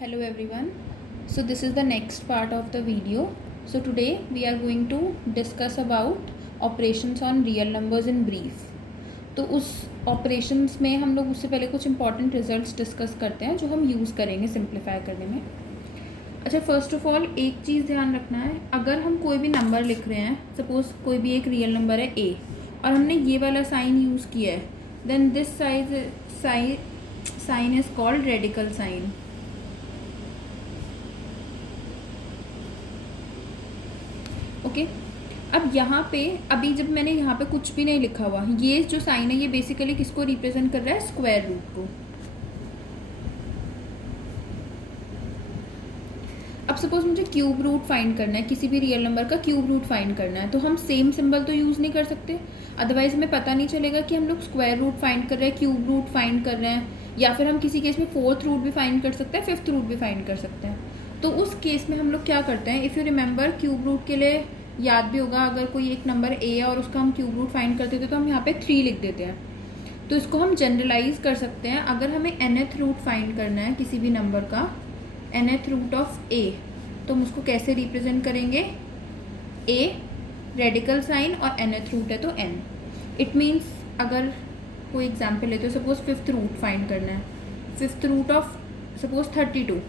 Hello everyone. So this is the next part of the video. So today we are going to discuss about operations on real numbers in brief. तो उस operations में हम लोग उससे पहले कुछ important results discuss करते हैं जो हम use करेंगे simplify करने में. अच्छा, फर्स्ट ऑफ ऑल एक चीज़ ध्यान रखना है, अगर हम कोई भी नंबर लिख रहे हैं, सपोज कोई भी एक रियल नंबर है a और हमने ये वाला साइन यूज़ किया है, then this sign is called radical sign. Okay अब यहाँ पे अभी जब मैंने यहाँ पे कुछ भी नहीं लिखा हुआ, ये जो साइन है ये बेसिकली किसको रिप्रेजेंट कर रहा है? स्क्वायर रूट को. अब सपोज मुझे क्यूब रूट फाइंड करना है, किसी भी रियल नंबर का क्यूब रूट फाइंड करना है, तो हम सेम सिंबल तो यूज़ नहीं कर सकते, अदरवाइज हमें पता नहीं चलेगा कि हम लोग स्क्वायर रूट फाइंड कर रहे हैं, क्यूब रूट फाइंड कर रहे हैं, या फिर हम किसी केस में फोर्थ रूट भी फाइंड कर सकते हैं, फिफ्थ रूट भी फाइंड कर सकते हैं. तो उस केस में हम लोग क्या करते हैं, if you remember cube root के लिए याद भी होगा, अगर कोई एक नंबर ए है और उसका हम क्यूब रूट फाइंड करते थे तो हम यहाँ पे 3 लिख देते हैं. तो इसको हम जनरलाइज कर सकते हैं, अगर हमें nth रूट फाइंड करना है किसी भी नंबर का, nth रूट ऑफ ए, तो हम उसको कैसे रिप्रेजेंट करेंगे? ए रेडिकल साइन और nth रूट है तो n. इट मीन्स अगर कोई एग्जाम्पल लेते हो, सपोज फिफ्थ रूट फाइंड करना है, फिफ्थ रूट ऑफ सपोज 32,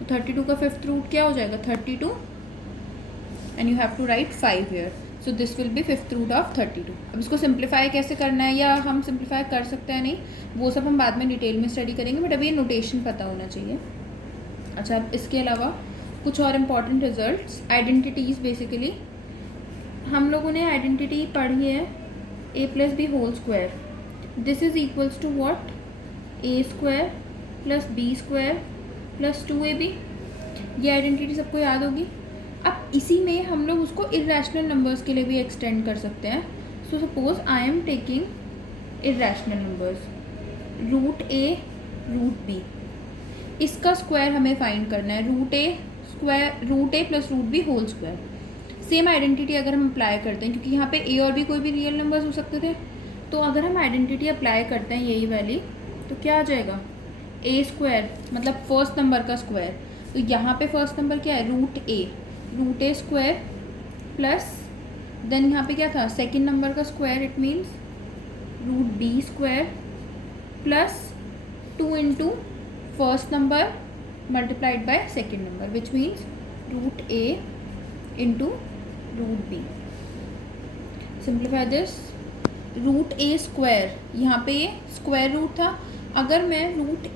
तो 32 का फिफ्थ रूट क्या हो जाएगा? 32 and you have to write 5 here, so this will be fifth root of 32. अब इसको सिंप्लीफाई कैसे करना है, या हम सिंप्लीफाई कर सकते हैं नहीं, वो सब हम बाद में डिटेल में स्टडी करेंगे, बट अभी ये नोटेशन पता होना चाहिए. अच्छा, अब इसके अलावा कुछ और इम्पॉर्टेंट रिजल्ट्स, आइडेंटिटीज़. बेसिकली हम लोगों ने आइडेंटिटी पढ़ी है a plus B whole square, this is equals to what? A square plus B square plus 2ab. ये आइडेंटिटी सबको याद होगी. अब इसी में हम लोग उसको इर्रेशनल नंबर्स के लिए भी एक्सटेंड कर सकते हैं. So suppose I am taking irrational numbers, root A root B, इसका स्क्वायर हमें फाइंड करना है, root A plus root B whole square. Same identity अगर हम अप्लाई करते हैं, क्योंकि यहाँ पे ए और बी कोई भी रियल नंबर्स हो सकते थे, तो अगर हम आइडेंटिटी अप्लाई करते हैं यही वाली, तो क्या आ जाएगा? ए स्क्वायर मतलब फर्स्ट नंबर का स्क्वायर. तो यहाँ पे फर्स्ट नंबर क्या है? Root A square plus then यहाँ पे क्या था? सेकेंड नंबर का square, it means root B square plus 2 into first number multiplied by second number, which means root A into root B. Simplify this, root A square, यहाँ पे ये square root था, अगर मैं रूट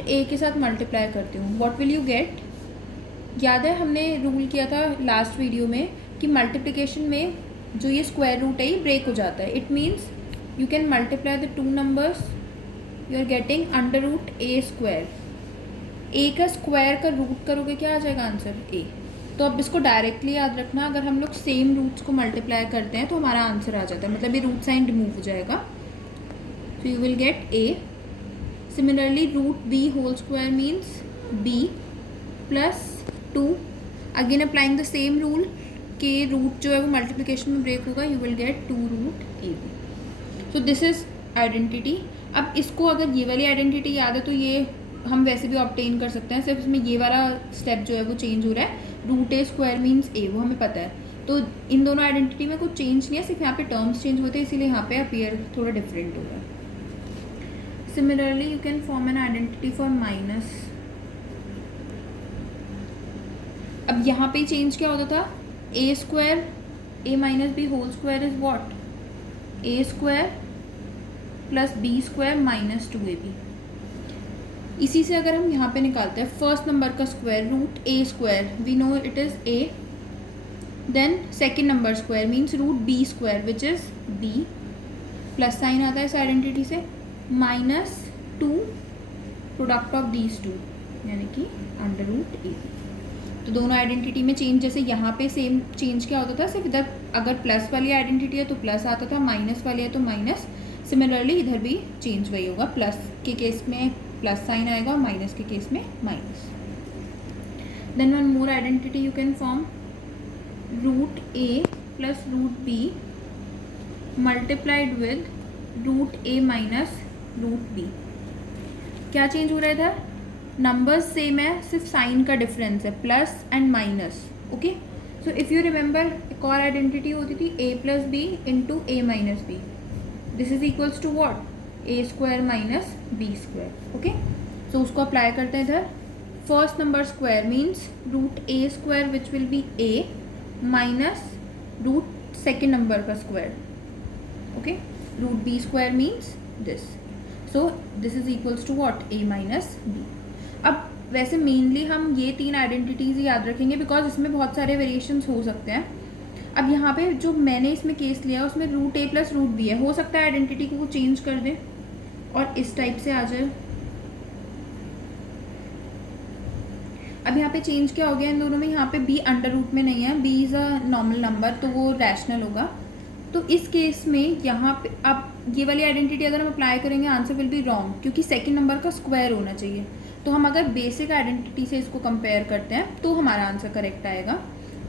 ए के साथ multiply करती हूँ, व्हाट विल यू गेट? याद है हमने रूल किया था लास्ट वीडियो में कि मल्टीप्लिकेशन में जो ये स्क्वायर रूट है ये ब्रेक हो जाता है. It means you can multiply the 2 numbers, you are getting under root A square. A का स्क्वायर का रूट करोगे, क्या आ जाएगा आंसर? ए. तो अब इसको डायरेक्टली याद रखना, अगर हम लोग सेम रूट्स को मल्टीप्लाई करते हैं तो हमारा आंसर आ जाता है, मतलब ये रूट साइन रिमूव हो जाएगा. So you will get A. Similarly root B whole square means B plus 2, again applying the same rule कि रूट जो है वो मल्टीप्लिकेशन में ब्रेक होगा, you will get 2 root A B. So this is identity. अब इसको अगर ये वाली आइडेंटिटी याद है तो ये हम वैसे भी ऑब्टेन कर सकते हैं, सिर्फ इसमें ये वाला स्टेप जो है वो चेंज हो रहा है. रूट ए स्क्वायर मीन्स ए, वो हमें पता है. तो इन दोनों आइडेंटिटी में कुछ चेंज नहीं है, सिर्फ यहाँ पे टर्म्स चेंज होते हैं, इसीलिए यहाँ पे अपीयर थोड़ा डिफरेंट होगा. Similarly you can form an identity for minus. अब यहाँ पे चेंज क्या होता था? A square A minus B whole square is what? A square plus B square minus 2ab. इसी से अगर हम यहाँ पे निकालते हैं फर्स्ट नंबर का square, root A square, we know it is A, then second number square means root B square which is B, plus sign आता है इस आइडेंटिटी से, माइनस 2 प्रोडक्ट ऑफ दीज 2, यानी कि अंडर रूट ए. तो दोनों identity में चेंज, जैसे यहाँ पे सेम चेंज क्या होता था, सिर्फ इधर अगर प्लस वाली आइडेंटिटी है तो प्लस आता था, माइनस वाली है तो माइनस. सिमिलरली इधर भी चेंज वही होगा, प्लस के केस में प्लस साइन आएगा और माइनस के केस में minus. Then one more identity you can form, root A plus root B multiplied with root A minus root B. क्या चेंज हो रहा है इधर? नंबर्स सेम है, सिर्फ साइन का डिफरेंस है, plus and minus. Okay, so if you remember एक और आइडेंटिटी होती थी a plus B into A minus B. This is equals to what, A square minus B square. Okay, so उसको apply करते हैं इधर. First number square means root A square which will be A minus root second number का square. Okay, root B square means this. So this is equals to what, A minus B. अब वैसे mainly हम ये तीन identities याद रखेंगे because इसमें बहुत सारे वेरिएशंस हो सकते हैं. अब यहाँ पे जो मैंने इसमें केस लिया उसमें root A plus root B है. हो सकता है आइडेंटिटी को चेंज कर दें और इस टाइप से आ जाए. अब यहाँ पे चेंज क्या हो गया इन दोनों में, यहाँ पे b अंडर रूट में नहीं है, b is a normal number तो वो रैशनल होगा. तो इस केस में यहाँ पे अब ये वाली आइडेंटिटी अगर हम अप्लाई करेंगे आंसर विल बी रॉन्ग क्योंकि सेकंड नंबर का स्क्वायर होना चाहिए. तो हम अगर बेसिक आइडेंटिटी से इसको कंपेयर करते हैं तो हमारा आंसर करेक्ट आएगा.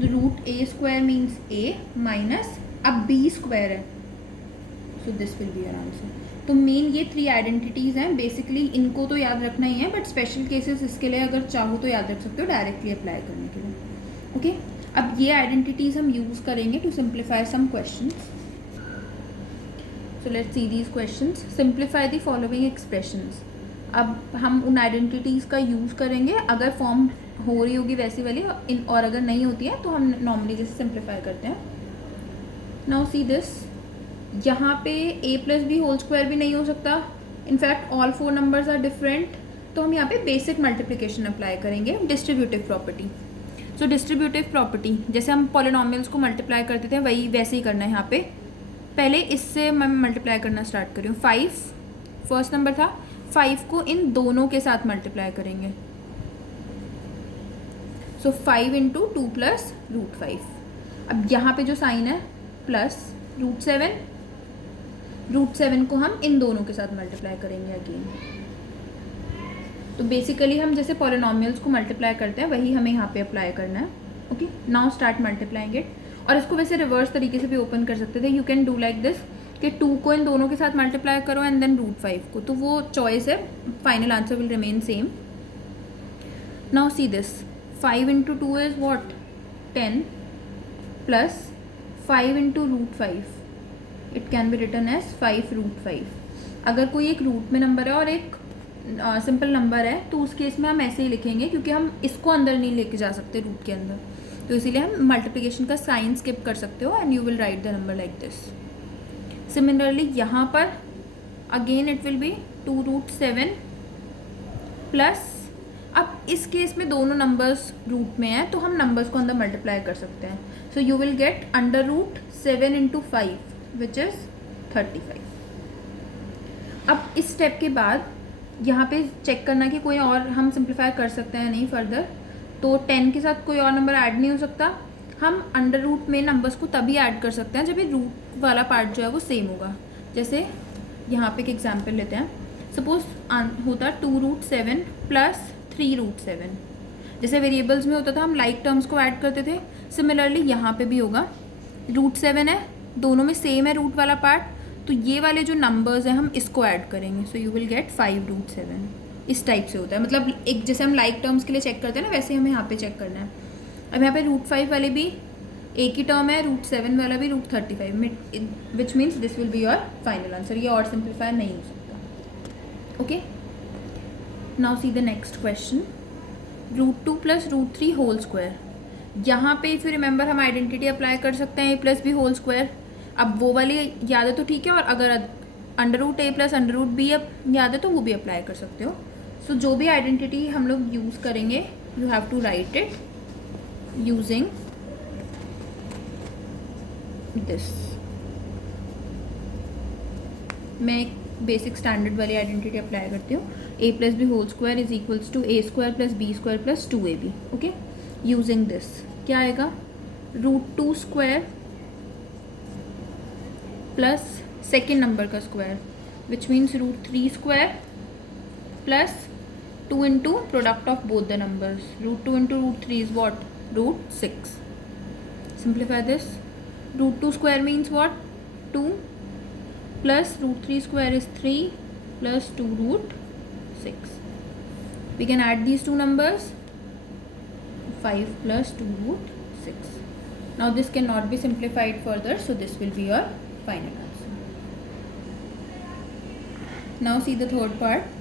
Root A square means A minus अब बी स्क्वायर है, सो this will be your answer. तो मेन ये थ्री आइडेंटिटीज़ हैं. बेसिकली इनको तो याद रखना ही है बट स्पेशल केसेस इसके लिए अगर चाहो तो याद रख सकते हो डायरेक्टली अप्लाई करने के लिए. ओके, अब ये आइडेंटिटीज़ हम यूज़ करेंगे to simplify some questions. So let's see these questions. Simplify the following expressions. अब हम उन आइडेंटिटीज़ का यूज़ करेंगे अगर फॉर्म हो रही होगी वैसी वाली और अगर नहीं होती है तो हम नॉर्मली जैसे सिंप्लीफाई करते हैं. Now see this. यहाँ पे a plus B whole square भी नहीं हो सकता. In fact all four numbers are different. तो हम यहाँ पे बेसिक मल्टीप्लिकेशन अप्लाई करेंगे, distributive property. So distributive property जैसे हम पॉलिनॉमियल्स को मल्टीप्लाई करते थे वही वैसे ही करना है यहाँ पे. पहले इससे मैं मल्टीप्लाई करना स्टार्ट कर रही हूँ. 5 फर्स्ट नंबर था, 5 को इन दोनों के साथ मल्टीप्लाई करेंगे. सो 5 इंटू 2 प्लस रूट 5. अब यहाँ पे जो साइन है प्लस रूट 7 को हम इन दोनों के साथ मल्टीप्लाई करेंगे अगेन. तो बेसिकली हम जैसे पॉलिनॉमियल्स को मल्टीप्लाई करते हैं वही हमें यहाँ पे अप्लाई करना है. Okay, now start multiplying it. और इसको वैसे रिवर्स तरीके से भी ओपन कर सकते थे. You can do like this कि 2 को इन दोनों के साथ मल्टीप्लाई करो एंड देन रूट 5 को. तो वो चॉइस है, final answer will remain same. Now see this. 5 into 2 is what, 10 plus 5 into root 5. It can be written as 5 root 5. अगर कोई एक रूट में नंबर है और एक सिंपल नंबर है तो उस केस में हम ऐसे ही लिखेंगे क्योंकि हम इसको अंदर नहीं लेके जा सकते रूट के अंदर. तो इसीलिए हम मल्टीप्लिकेशन का साइन स्किप कर सकते हो and you will write the number like this. Similarly यहाँ पर again it will be 2 root 7 plus. अब इस केस में दोनों नंबर्स रूट में हैं तो हम नंबर्स को अंदर मल्टीप्लाई कर सकते हैं. So you will get under root 7 into 5 which is 35. अब इस स्टेप के बाद यहाँ पे चेक करना कि कोई और हम सिंप्लीफाई कर सकते हैं नहीं फर्दर. तो 10 के साथ कोई और नंबर ऐड नहीं हो सकता. हम अंडर रूट में नंबर्स को तभी ऐड कर सकते हैं जब ये रूट वाला पार्ट जो है वो सेम होगा. जैसे यहाँ पे एक एग्जांपल लेते हैं. सपोज होता 2 रूट 7 प्लस 3 रूट 7. जैसे वेरिएबल्स में होता था हम लाइक टर्म्स को ऐड करते थे, सिमिलरली यहाँ पे भी होगा. रूट 7 है, दोनों में सेम है रूट वाला पार्ट, तो ये वाले जो नंबर्स हैं हम इसको ऐड करेंगे. So you will get 5 root 7. इस टाइप से होता है. मतलब एक जैसे हम लाइक टर्म्स के लिए चेक करते हैं ना वैसे हमें यहाँ पे चेक करना है. अब यहाँ पे रूट 5 वाले भी एक ही टर्म है, रूट 7 वाला भी root 35, which means this will be your final answer. ये और सिंप्लीफाई नहीं हो सकता. Okay, now see the next question. Root 2 plus root 3 whole square. यहाँ पे इफ यू रिमेंबर हम आइडेंटिटी अप्लाई कर सकते हैं A plus B whole square. अब वो वाली याद है तो ठीक है, और अगर under root A plus under root B याद है तो वो भी अप्लाई कर सकते हो. सो जो भी आइडेंटिटी हम लोग यूज़ करेंगे you have to write it using this. मैं एक बेसिक स्टैंडर्ड वाली आइडेंटिटी अप्लाई करती हूँ. A plus B whole square is equals to A square plus B square plus 2ab. Okay, using this क्या आएगा, root 2 square plus second number का square which means root 3 square plus 2 into product of both the numbers. Root 2 into root 3 is what, root 6. Simplify this. Root 2 square means what, 2 plus root 3 square is 3 plus 2 root 6. We can add these two numbers, 5 plus 2 root 6. Now this cannot be simplified further, so this will be your final answer. Now see the third part.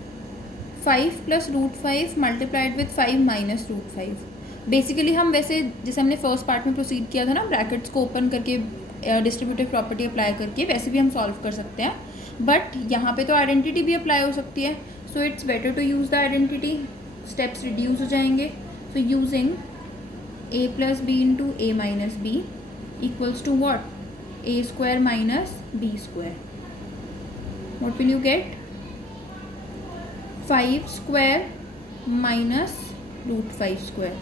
5 plus root 5 multiplied with 5 minus root 5. Basically हम वैसे जैसे हमने first part में proceed किया था ना, brackets को open करके डिस्ट्रीब्यूटिव प्रॉपर्टी अप्लाई करके, वैसे भी हम सॉल्व कर सकते हैं, बट यहाँ पे तो आइडेंटिटी भी अप्लाई हो सकती है. So it's better to use the identity. Steps reduce हो जाएंगे. So using a plus B into A minus B equals to what? A square minus B square. What will you get? 5 square minus root 5 square.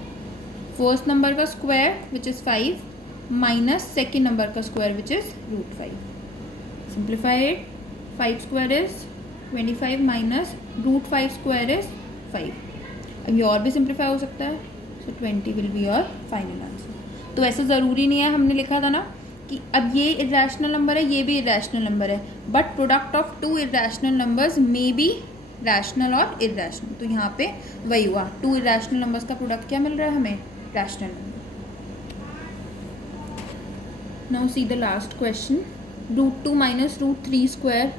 First number का square which is 5 minus second number का square which is root 5. Simplify it. 5 square is 25 minus root 5 square is 5. अब ये और भी simplify हो सकता है. सो 20 will be your final answer. तो ऐसा ज़रूरी नहीं है, हमने लिखा था ना कि अब ये इरेशनल नंबर है, ये भी इरेशनल नंबर है, but product of two irrational numbers may be rational और इरेशनल. तो यहाँ पे वही हुआ, टू इरेशनल नंबर्स का प्रोडक्ट क्या मिल रहा है हमें? Rational number. Now see the last question. Root 2 minus root 3 square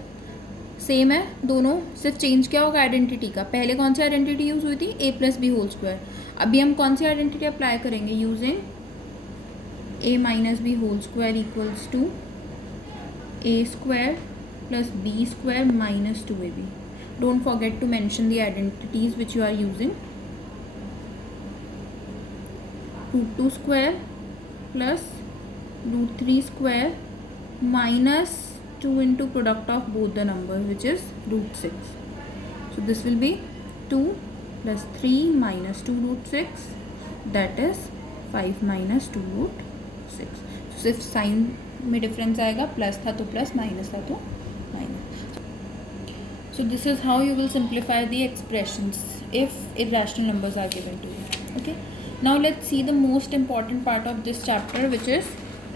same है दोनों, सिर्फ चेंज क्या होगा आइडेंटिटी का. पहले कौन सी आइडेंटिटी यूज़ हुई थी? A plus B whole square. अभी हम कौन सी आइडेंटिटी अप्लाई करेंगे? Using A minus B whole square equals to A square plus B square minus 2ab. Don't forget to mention the identities which you are using. Root 2 square plus root 3 square minus 2 into product of both the numbers which is root 6. So this will be 2 plus 3 minus 2 root 6, that is 5 minus 2 root 6. So सिर्फ sign में difference आएगा, plus था तो plus, minus था तो minus. So this is how you will simplify the expressions if irrational numbers are given to you. Okay. Now let's see the most important part of this chapter, which is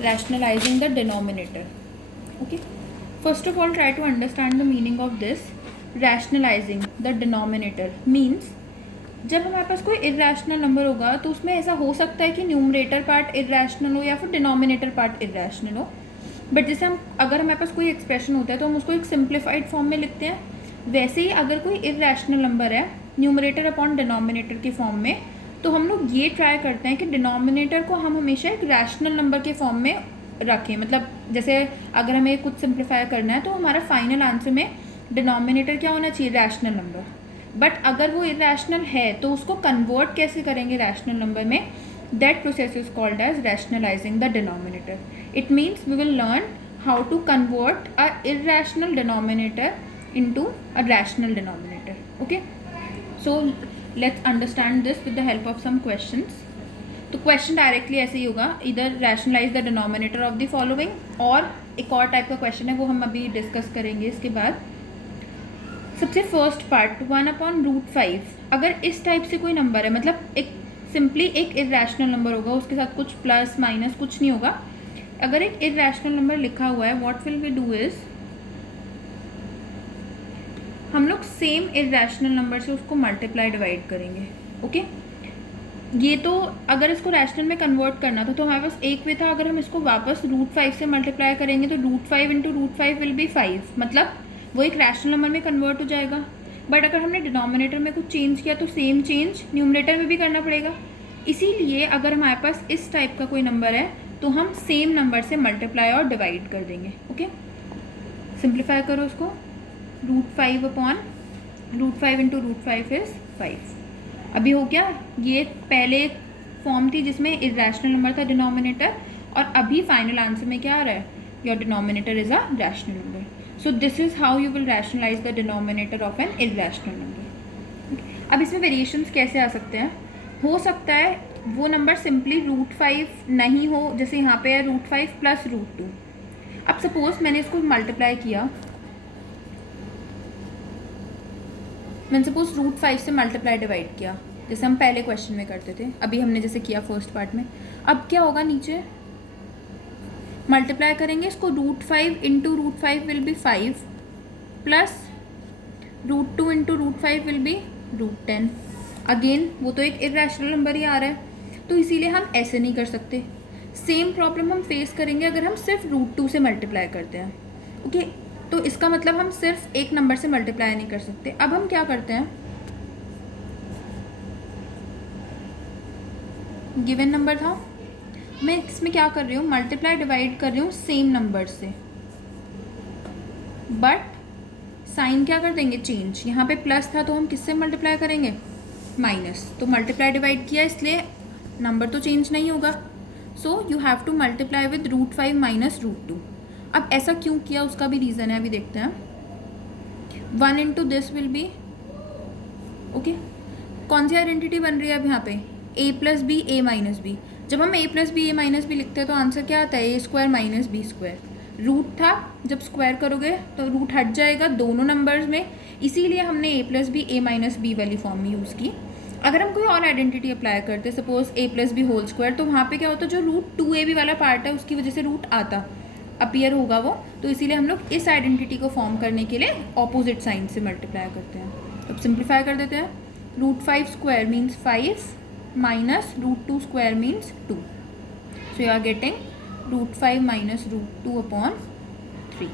rationalizing the denominator. Okay. First of all, try to understand the meaning of this. Rationalizing the denominator means जब हमारे पास कोई irrational number होगा तो उसमें ऐसा हो सकता है कि न्यूमरेटर पार्ट irrational हो या फिर डिनोमिनेटर पार्ट irrational हो. बट जैसे हम अगर हमारे पास कोई एक्सप्रेशन होता है तो हम उसको एक सिंप्लीफाइड फॉर्म में लिखते हैं. वैसे ही अगर कोई इरेशनल नंबर है न्यूमरेटर अपॉन डिनोमिनेटर के फॉर्म में, तो हम लोग ये ट्राई करते हैं कि डिनोमिनेटर को हम हमेशा एक रैशनल नंबर के फॉर्म में रखें. मतलब जैसे अगर हमें कुछ सिंप्लीफाई करना है तो हमारा फाइनल आंसर में डिनोमिनेटर क्या होना चाहिए? Rational number. बट अगर वो इरेशनल है तो उसको कन्वर्ट कैसे करेंगे रैशनल नंबर में? That process is called as rationalising the denominator. It means we will learn how to convert a irrational denominator into a rational denominator. Okay, so let's understand this with the help of some questions. तो question directly ऐसे ही होगा, इधर rationalise the denominator of the following, और एक और type का question है वो हम अभी डिस्कस करेंगे इसके बाद. सबसे फर्स्ट पार्ट 1/√5. अगर इस टाइप से कोई नंबर है, मतलब एक सिंपली एक इरेशनल नंबर होगा, उसके साथ कुछ प्लस माइनस कुछ नहीं होगा. अगर एक इरेशनल नंबर लिखा हुआ है, what will we do is हम लोग सेम इरेशनल नंबर से उसको मल्टीप्लाई डिवाइड करेंगे. ओके. ये तो अगर इसको रैशनल में कन्वर्ट करना था तो हमारे पास एक वे था, अगर हम इसको वापस √5 से मल्टीप्लाई करेंगे तो √5 इंटू √5 विल बी 5, मतलब वो एक रैशनल नंबर में कन्वर्ट हो जाएगा. बट अगर हमने डिनोमिनेटर में कुछ चेंज किया तो सेम चेंज न्यूमरेटर में भी करना पड़ेगा. इसीलिए अगर हमारे पास इस टाइप का कोई नंबर है तो हम सेम नंबर से मल्टीप्लाई और डिवाइड कर देंगे. ओके. सिंप्लीफाई करो उसको. √5 अपॉन √5 इंटू √5 इज़ 5. अभी हो गया. ये पहले फॉर्म थी जिसमें इरेशनल नंबर था डिनोमिनेटर, और अभी फाइनल आंसर में क्या आ रहा है? Your denominator is a rational number. So this is how you will rationalise the denominator of an irrational number. अब इसमें वेरिएशंस कैसे आ सकते हैं? हो सकता है वो नंबर सिंपली √5 नहीं हो, जैसे यहाँ पे है √5 प्लस √2. अब सपोज मैंने इसको मल्टीप्लाई किया, मैंने सपोज √5 से मल्टीप्लाई डिवाइड किया जैसे हम पहले क्वेश्चन में करते थे, अभी हमने जैसे किया फर्स्ट पार्ट में. अब क्या होगा? नीचे मल्टीप्लाई करेंगे इसको. √5 into √5 will be 5 plus √2 into √5 will be √10. Again वो तो एक इरेशनल नंबर ही आ रहा है, तो इसीलिए हम ऐसे नहीं कर सकते। सेम प्रॉब्लम हम फेस करेंगे अगर हम सिर्फ √2 से मल्टीप्लाई करते हैं। ओके, तो इसका मतलब हम सिर्फ एक नंबर से मल्टीप्लाई नहीं कर सकते। अब हम क्या करते हैं, गिवन नंबर था, मैं इसमें क्या कर रही हूँ, मल्टीप्लाई डिवाइड कर रही हूँ सेम नंबर से, बट साइन क्या कर देंगे, चेंज। यहाँ पे प्लस था तो हम किससे मल्टीप्लाई करेंगे, माइनस। तो मल्टीप्लाई डिवाइड किया इसलिए नंबर तो चेंज नहीं होगा, so you have to multiply with √5 minus √2। अब ऐसा क्यों किया उसका भी रीज़न है, अभी देखते हैं। 1 into this will B, okay, कौन सी आइडेंटिटी बन रही है अब यहाँ पे, a plus B A minus B. जब हम a plus B A minus B लिखते हैं तो आंसर क्या आता है, a² माइनस b²। रूट था, जब स्क्वायर करोगे तो रूट हट जाएगा दोनों नंबर्स में, इसीलिए हमने a plus B A minus B वाली फॉर्म में यूज़ की। अगर हम कोई और आइडेंटिटी अप्लाई करते, suppose a plus B whole square, तो वहाँ पे क्या होता, जो √2ab वाला पार्ट है उसकी वजह से रूट आता अपीयर होगा वो, तो इसीलिए हम लोग इस आइडेंटिटी को फॉर्म करने के लिए ऑपोजिट साइन से मल्टीप्लाई करते हैं। अब सिंप्लीफाई कर देते हैं, √5² means 5 minus √2² means 2. So you are getting √5 minus √2 upon 3,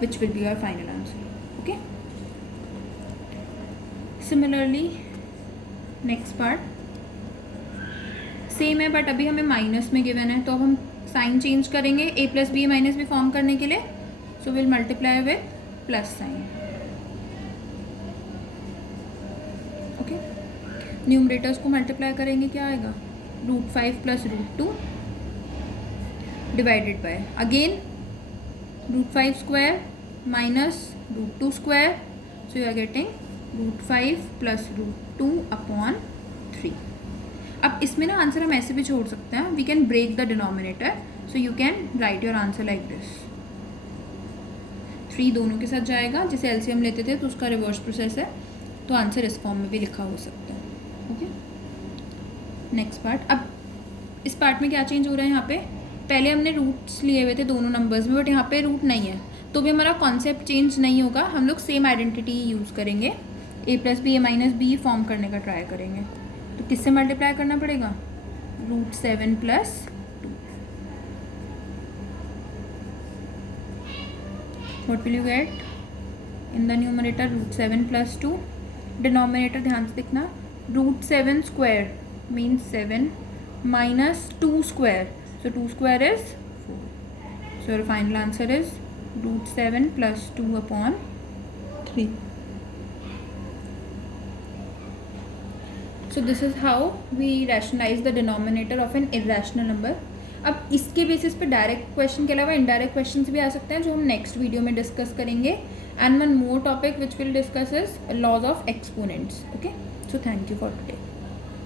which will be your final answer. Okay. Similarly, next part same है बट अभी हमें माइनस में गिवन है, तो अब हम साइन चेंज करेंगे a plus B minus B form करने के लिए। So will multiply with plus sign. Okay, numerators को मल्टीप्लाई करेंगे, क्या आएगा, √5 plus √2 divided by again √5² minus √2², so you are getting √5 plus √2 upon 3। अब इसमें ना आंसर हम ऐसे भी छोड़ सकते हैं, we can break the denominator, so you can write your answer like this. 3 दोनों के साथ जाएगा, जैसे एलसीएम लेते थे तो उसका रिवर्स प्रोसेस है, तो आंसर इस फॉर्म में भी लिखा हो सकता है। Okay, next part. अब इस पार्ट में क्या चेंज हो रहा है, यहाँ पे पहले हमने रूट्स लिए हुए थे दोनों नंबर्स में, बट यहाँ पे रूट नहीं है, तो भी हमारा कॉन्सेप्ट चेंज नहीं होगा, हम लोग सेम आइडेंटिटी यूज़ करेंगे, a plus B A minus B form करने का ट्राई करेंगे। तो किससे मल्टीप्लाई करना पड़ेगा, √7 plus 2। What will you get in the numerator, √7 plus 2, denominator ध्यान से दिखना, √7² means 7 minus 2², so 2² is 4, so your final answer is √7 plus 2 upon 3. So this is how we rationalize the denominator of an irrational number. अब इसके basis पे direct question के अलावा indirect questions भी आ सकते हैं, जो हम नेक्स्ट वीडियो में डिस्कस करेंगे। And one more topic which will discuss is laws of exponents. Okay, so thank you for today.